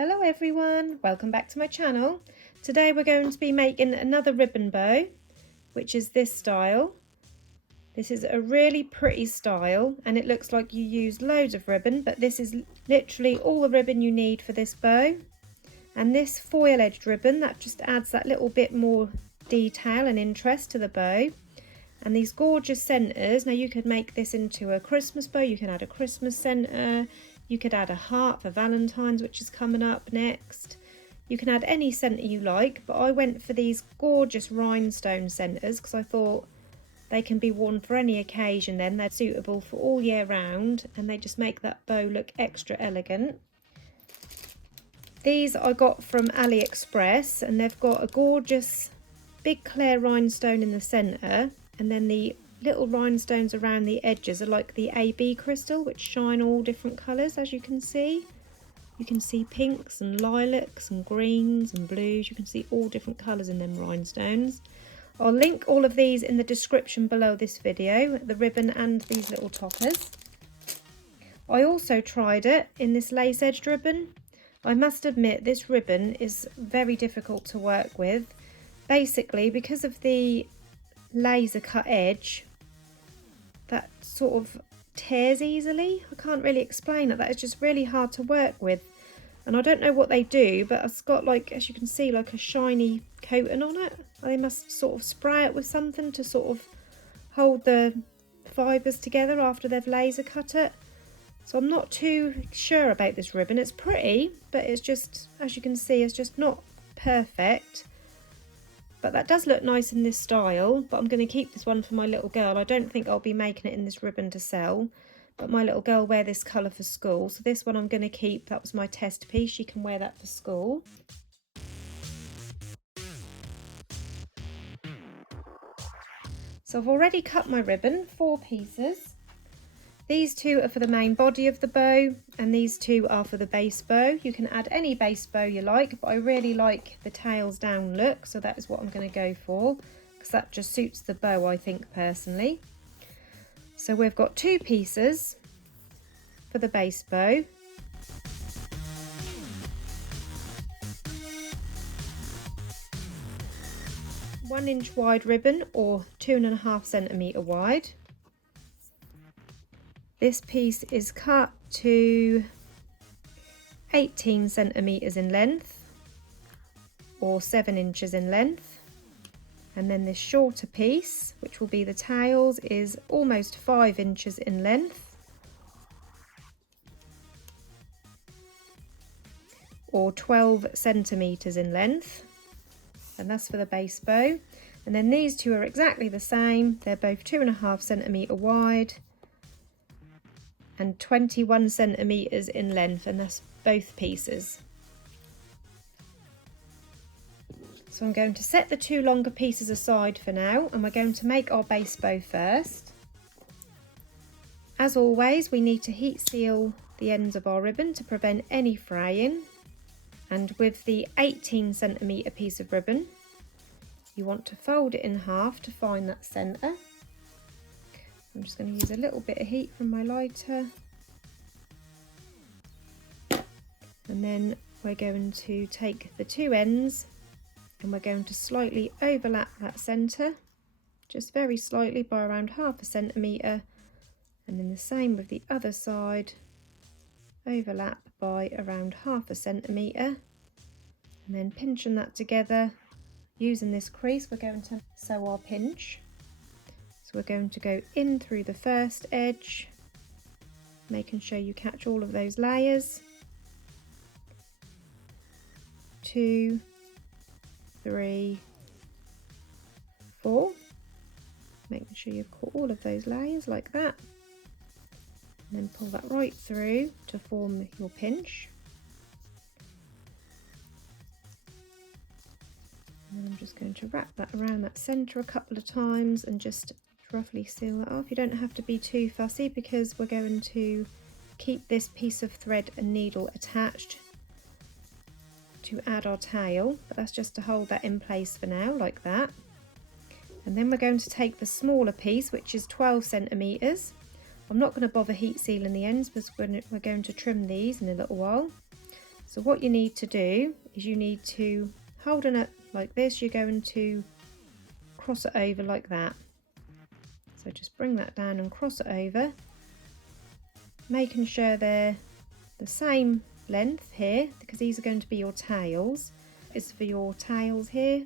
Hello everyone, welcome back to my channel. Today we're going to be making another ribbon bow, which is this style. This is a really pretty style and it looks like you use loads of ribbon, but this is literally all the ribbon you need for this bow. And this foil edged ribbon, that just adds that little bit more detail and interest to the bow. And these gorgeous centres, now you could make this into a Christmas bow, you can add a Christmas centre, you could add a heart for Valentine's, which is coming up next. You can add any centre you like, but I went for these gorgeous rhinestone centres because I thought they can be worn for any occasion then. They're suitable for all year round and they just make that bow look extra elegant. These I got from AliExpress and they've got a gorgeous big clear rhinestone in the centre, and then the little rhinestones around the edges are like the AB crystal, which shine all different colours, as you can see. You can see pinks and lilacs and greens and blues. You can see all different colours in them rhinestones. I'll link all of these in the description below this video, the ribbon and these little toppers. I also tried it in this lace edged ribbon. I must admit this ribbon is very difficult to work with. Basically, because of the laser cut edge, that sort of tears easily. I can't really explain it. That is just really hard to work with, and I don't know what they do, but it's got, like, as you can see, like a shiny coating on it. They must sort of spray it with something to sort of hold the fibres together after they've laser cut it. So I'm not too sure about this ribbon. It's pretty, but it's just, as you can see, it's just not perfect. But that does look nice in this style, but I'm going to keep this one for my little girl. I don't think I'll be making it in this ribbon to sell, but my little girl wear this colour for school. So this one I'm going to keep. That was my test piece. She can wear that for school. So I've already cut my ribbon, 4 pieces. These 2 are for the main body of the bow and these 2 are for the base bow. You can add any base bow you like, but I really like the tails down look, so that is what I'm going to go for because that just suits the bow, I think, personally. So we've got 2 pieces for the base bow. One inch wide ribbon or 2.5 centimetre wide. This piece is cut to 18 centimetres in length or 7 inches in length, and then this shorter piece, which will be the tails, is almost 5 inches in length or 12 centimetres in length, and that's for the base bow. And then these 2 are exactly the same. They're both 2.5 centimetre wide and 21 centimetres in length, and that's both pieces. So I'm going to set the 2 longer pieces aside for now, and we're going to make our base bow first. As always, we need to heat seal the ends of our ribbon to prevent any fraying, and with the 18 centimetre piece of ribbon you want to fold it in half to find that centre. I'm just going to use a little bit of heat from my lighter, and then we're going to take the 2 ends and we're going to slightly overlap that centre, just very slightly, by around 0.5 centimetre, and then the same with the other side, overlap by around 0.5 centimetre, and then pinching that together using this crease. We're going to sew our pinch. So we're going to go in through the first edge, making sure you catch all of those layers. 2, 3, 4. Making sure you've caught all of those layers like that. And then pull that right through to form your pinch. And then I'm just going to wrap that around that centre a couple of times and just roughly seal that off. You don't have to be too fussy because we're going to keep this piece of thread and needle attached to add our tail, but that's just to hold that in place for now, like that. And then we're going to take the smaller piece, which is 12 centimetres. I'm not going to bother heat sealing the ends because we're going to trim these in a little while. So So what you need to do is you need to hold it like this. You're going to cross it over like that. So just bring that down and cross it over, making sure they're the same length here, because these are going to be your tails. It's for your tails here.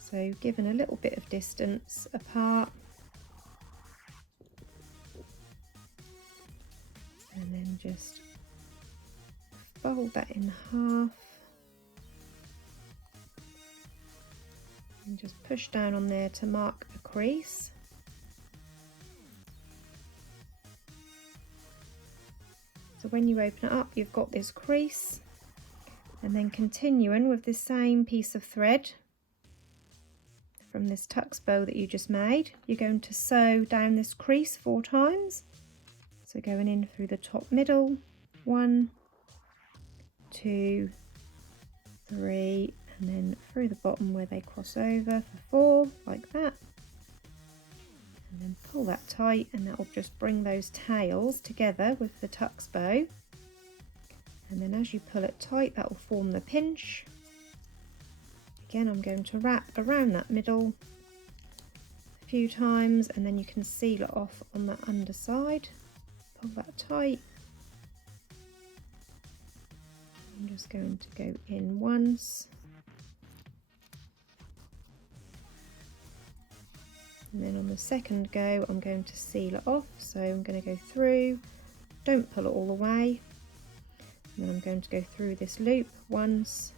So giving a little bit of distance apart. And then just fold that in half. And just push down on there to mark a crease. So when you open it up, you've got this crease. And then continuing with the same piece of thread from this tuck's bow that you just made, you're going to sew down this crease 4 times. So going in through the top middle, 1, 2, 3, and then through the bottom where they cross over for 4, like that. And then pull that tight, and that will just bring those tails together with the tuck's bow. And then as you pull it tight, that will form the pinch. Again, I'm going to wrap around that middle a few times, and then you can seal it off on the underside. Pull that tight. I'm just going to go in once. And then on the second go, I'm going to seal it off. So I'm going to go through, don't pull it all the way. And then I'm going to go through this loop once,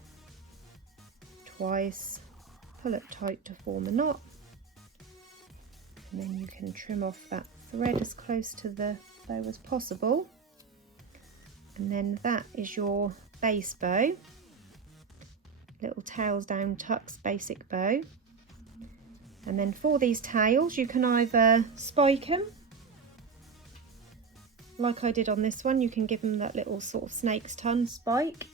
twice, pull it tight to form a knot. And then you can trim off that thread as close to the bow as possible. And then that is your base bow. Little tails down tucks basic bow. And then for these tails, you can either spike them, like I did on this one. You can give them that little sort of snake's tongue spike,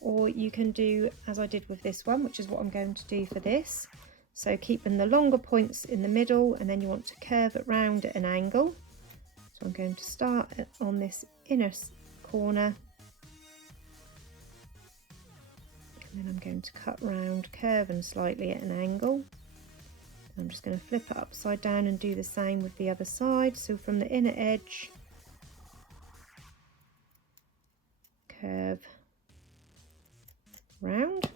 or you can do as I did with this one, which is what I'm going to do for this. So keeping the longer points in the middle, and then you want to curve it round at an angle. So I'm going to start on this inner corner, and then I'm going to cut round, curving slightly at an angle. I'm just going to flip it upside down and do the same with the other side. So from the inner edge, curve round,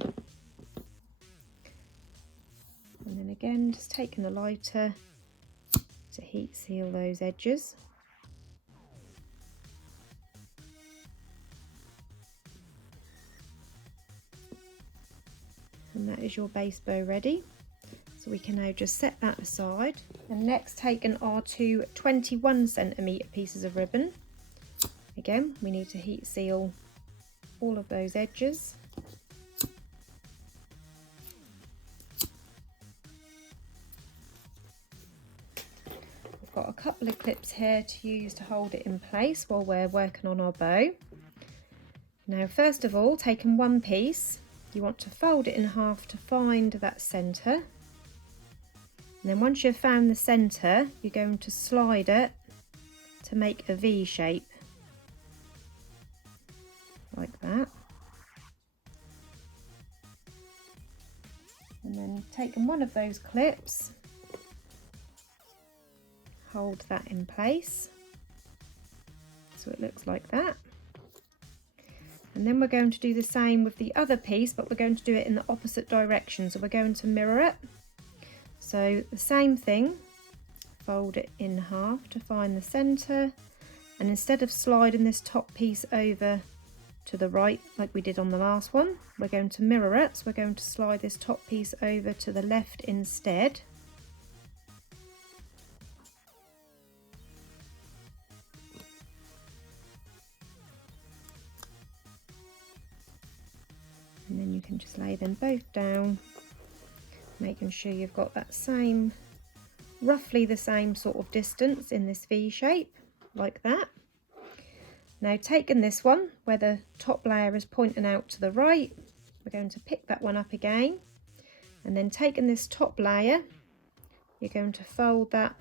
and then again just taking the lighter to heat seal those edges. And that is your base bow ready. So we can now just set that aside. And next, taking our 2 21cm pieces of ribbon. Again, we need to heat seal all of those edges. We've got a couple of clips here to use to hold it in place while we're working on our bow. Now, first of all, taking one piece, you want to fold it in half to find that centre. And then once you've found the centre, you're going to slide it to make a V shape, like that. And then taking one of those clips, hold that in place, so it looks like that. And then we're going to do the same with the other piece, but we're going to do it in the opposite direction. So we're going to mirror it. So the same thing, fold it in half to find the centre, and instead of sliding this top piece over to the right like we did on the last one, we're going to mirror it. So we're going to slide this top piece over to the left instead. And then you can just lay them both down, making sure you've got that same, roughly the same sort of distance in this V shape, like that. Now taking this one, where the top layer is pointing out to the right, we're going to pick that one up again, and then taking this top layer, you're going to fold that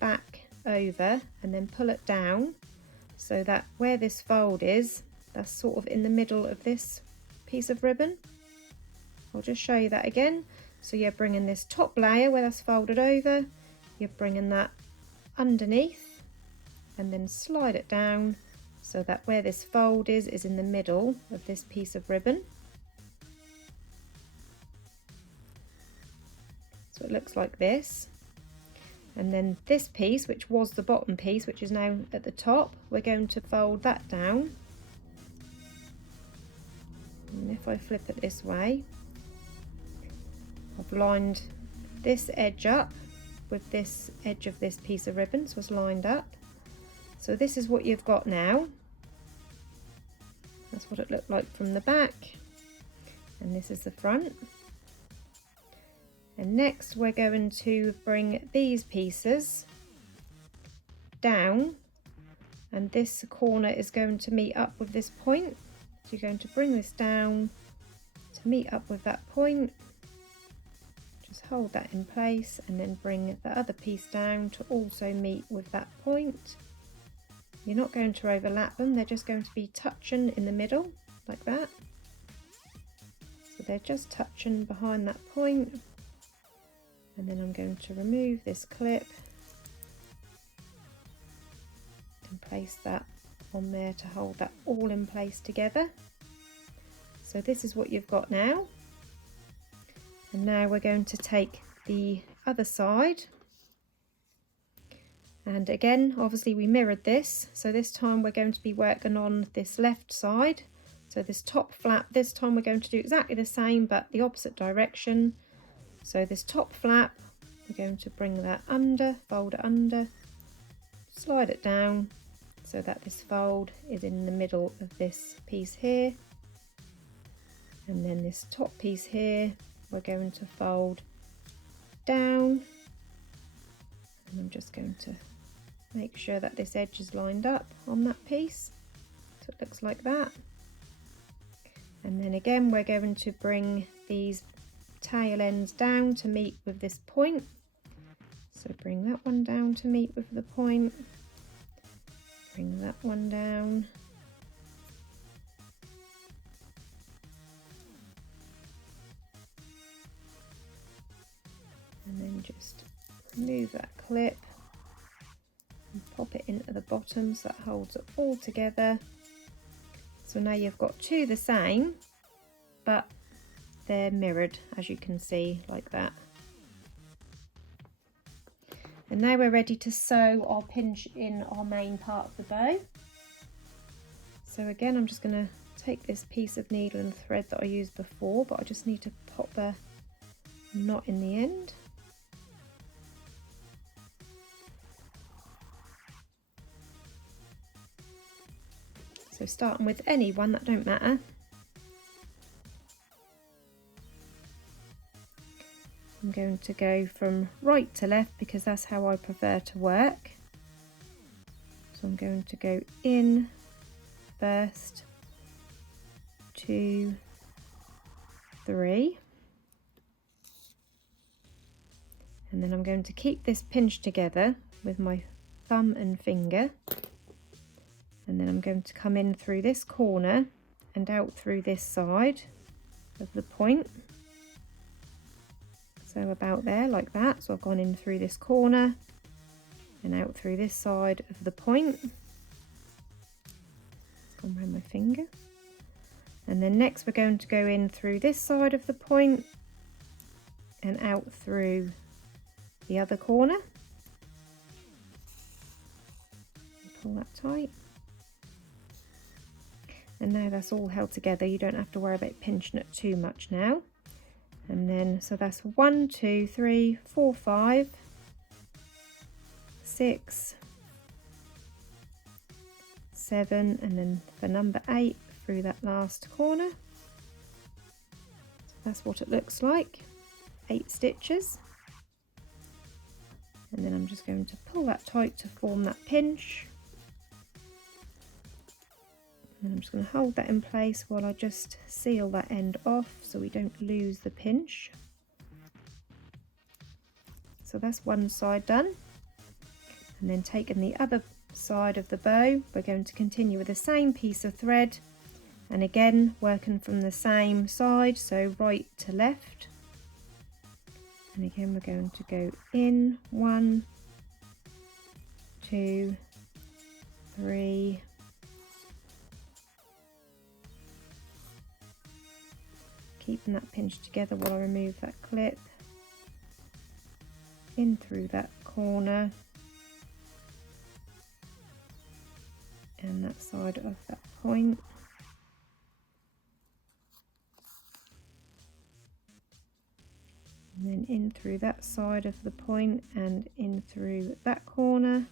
back over and then pull it down so that where this fold is, that's sort of in the middle of this piece of ribbon. I'll just show you that again. So you're bringing this top layer where that's folded over, you're bringing that underneath and then slide it down so that where this fold is in the middle of this piece of ribbon. So it looks like this. And then this piece, which was the bottom piece, which is now at the top, we're going to fold that down. And if I flip it this way, I've lined this edge up with this edge of this piece of ribbon, so it's lined up. So this is what you've got now. That's what it looked like from the back, and this is the front. And next we're going to bring these pieces down, and this corner is going to meet up with this point. So you're going to bring this down to meet up with that point. Just hold that in place and then bring the other piece down to also meet with that point. You're not going to overlap them, they're just going to be touching in the middle like that. So they're just touching behind that point. And then I'm going to remove this clip and place that on there to hold that all in place together. So this is what you've got now. And now we're going to take the other side, and again obviously we mirrored this, so this time we're going to be working on this left side. So this top flap, this time we're going to do exactly the same but the opposite direction. So this top flap, we're going to bring that under, fold it under, slide it down so that this fold is in the middle of this piece here. And then this top piece here, we're going to fold down. And I'm just going to make sure that this edge is lined up on that piece. So it looks like that. And then again, we're going to bring these tail ends down to meet with this point. So bring that one down to meet with the point, bring that one down, and then just remove that clip and pop it into the bottom so that holds it all together. So now you've got two the same, but they're mirrored, as you can see, like that. And now we're ready to sew or pinch in our main part of the bow. So again, I'm just going to take this piece of needle and thread that I used before, but I just need to pop a knot in the end. So starting with any one, that don't matter. I'm going to go from right to left because that's how I prefer to work. So I'm going to go in first, 2, 3, and then I'm going to keep this pinched together with my thumb and finger, and then I'm going to come in through this corner and out through this side of the point. So about there, like that. So I've gone in through this corner and out through this side of the point. It's gone around my finger. And then next we're going to go in through this side of the point and out through the other corner. Pull that tight. And now that's all held together. You don't have to worry about pinching it too much now. And then, so that's 1, 2, 3, 4, 5, 6, 7, and then for number 8 through that last corner. So that's what it looks like, 8 stitches. And then I'm just going to pull that tight to form that pinch. And I'm just going to hold that in place while I just seal that end off so we don't lose the pinch. So that's one side done. And then taking the other side of the bow, we're going to continue with the same piece of thread, and again working from the same side, so right to left. And again we're going to go in 1, 2, 3, keeping that pinched together while I remove that clip, in through that corner and that side of that point, and then in through that side of the point and in through that corner,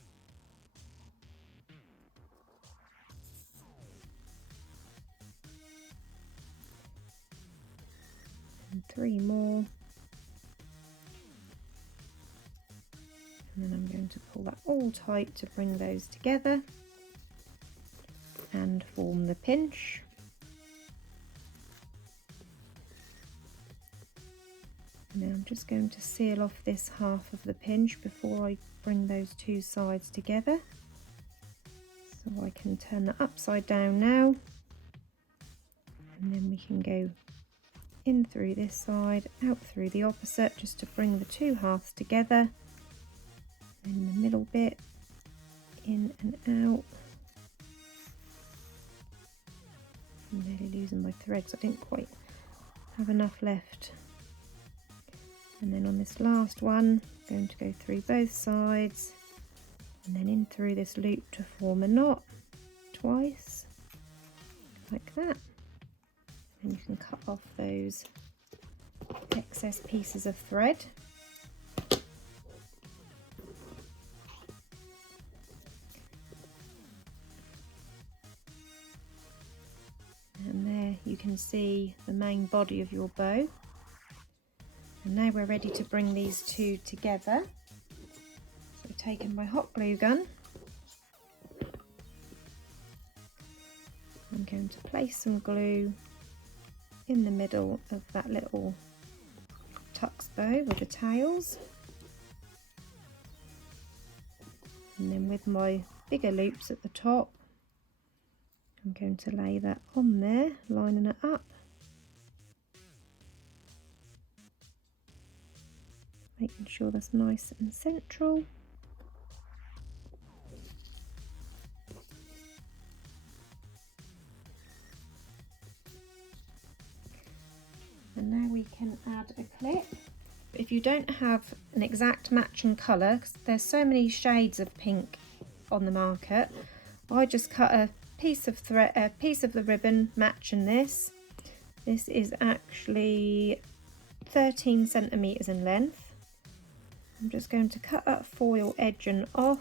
and 3 more. And then I'm going to pull that all tight to bring those together and form the pinch. And then I'm just going to seal off this half of the pinch before I bring those two sides together. So I can turn that upside down now, and then we can go in through this side, out through the opposite, just to bring the two halves together. In the middle bit, in and out. I'm nearly losing my threads, I didn't quite have enough left. And then on this last one, I'm going to go through both sides and then in through this loop to form a knot twice, like that. And you can cut off those excess pieces of thread. And there you can see the main body of your bow. And now we're ready to bring these two together. So taking my hot glue gun, I'm going to place some glue in the middle of that little tux bow with the tails. And then with my bigger loops at the top, I'm going to lay that on there, lining it up. Making sure that's nice and central. And now we can add a clip. If you don't have an exact matching colour, because there's so many shades of pink on the market, I just cut a piece of thread, a piece of the ribbon matching this. This is actually 13 centimeters in length. I'm just going to cut that foil edging off.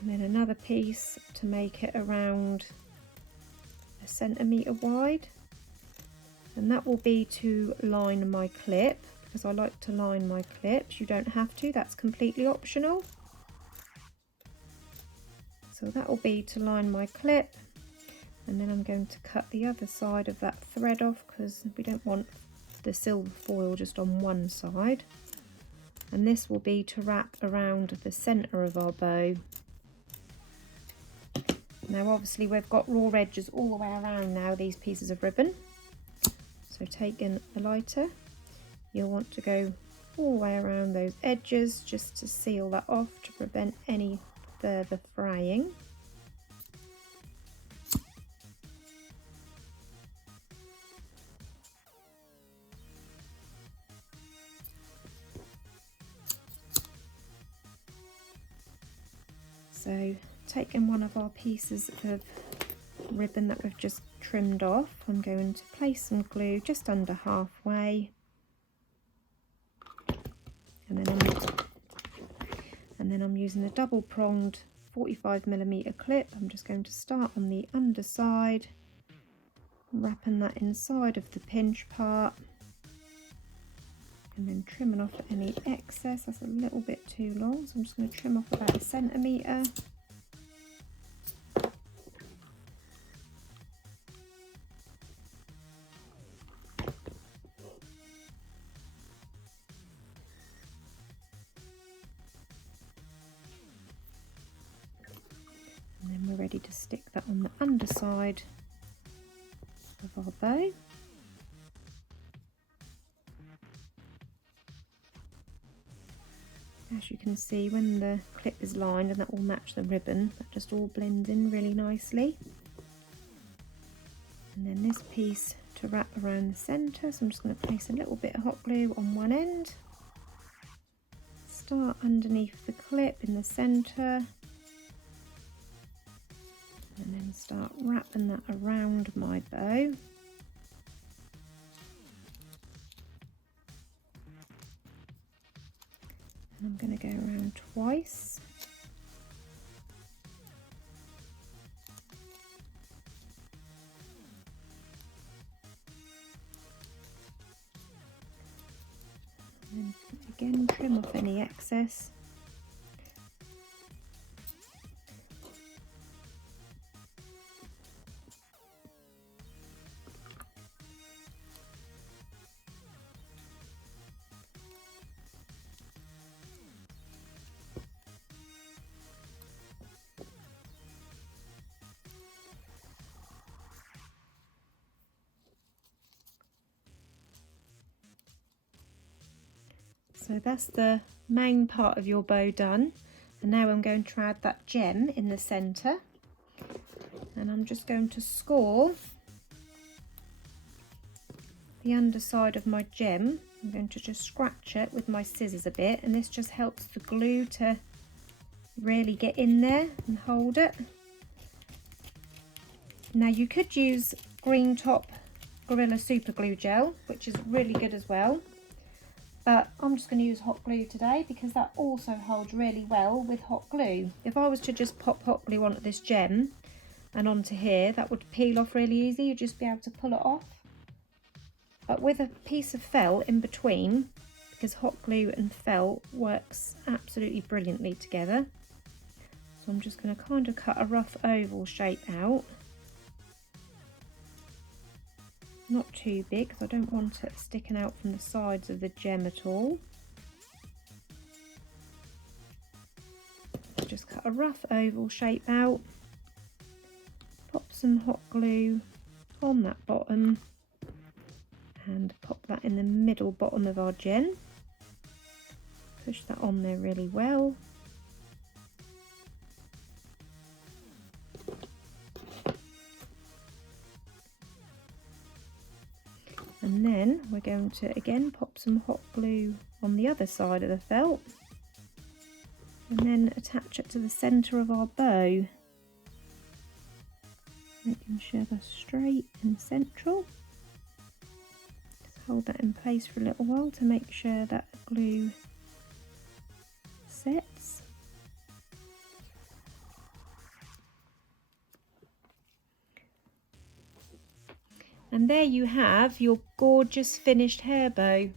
And then another piece to make it around 1 centimetre wide. And that will be to line my clip, because I like to line my clips. You don't have to, that's completely optional. So that will be to line my clip. And then I'm going to cut the other side of that thread off, because we don't want the silver foil just on one side. And this will be to wrap around the centre of our bow. Now obviously we've got raw edges all the way around now, these pieces of ribbon. So taking a lighter, you'll want to go all the way around those edges just to seal that off to prevent any further fraying. So taking one of our pieces of ribbon that we've just trimmed off, I'm going to place some glue just under halfway, and then I'm using a double pronged 45mm clip. I'm just going to start on the underside, wrapping that inside of the pinch part, and then trimming off any excess. That's a little bit too long, so I'm just going to trim off about 1 centimetre. ready to stick that on the underside of our bow. As you can see, when the clip is lined and that will match the ribbon, that just all blends in really nicely. And then this piece to wrap around the centre, so I'm just going to place a little bit of hot glue on one end. Start underneath the clip in the centre, and then start wrapping that around my bow. I'm going to go around twice. And again, trim off any excess. So that's the main part of your bow done, and now I'm going to add that gem in the centre, and I'm just going to score the underside of my gem. I'm going to just scratch it with my scissors a bit, and this just helps the glue to really get in there and hold it. Now you could use Green Top Gorilla Super Glue Gel, which is really good as well. But I'm just going to use hot glue today because that also holds really well with hot glue. If I was to just pop hot glue onto this gem and onto here, that would peel off really easy. You'd just be able to pull it off. But with a piece of felt in between, because hot glue and felt works absolutely brilliantly together. So I'm just going to kind of cut a rough oval shape out. Not too big because I don't want it sticking out from the sides of the gem at all. Just cut a rough oval shape out, pop some hot glue on that bottom and pop that in the middle bottom of our gem. Push that on there really well. And then we're going to again pop some hot glue on the other side of the felt and then attach it to the centre of our bow, making sure they're straight and central. Just hold that in place for a little while to make sure that the glue sets. And there you have your gorgeous finished hair bow.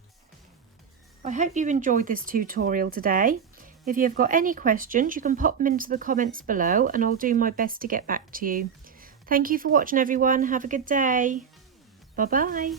I hope you enjoyed this tutorial today. If you've got any questions, you can pop them into the comments below and I'll do my best to get back to you. Thank you for watching everyone. Have a good day. Bye bye.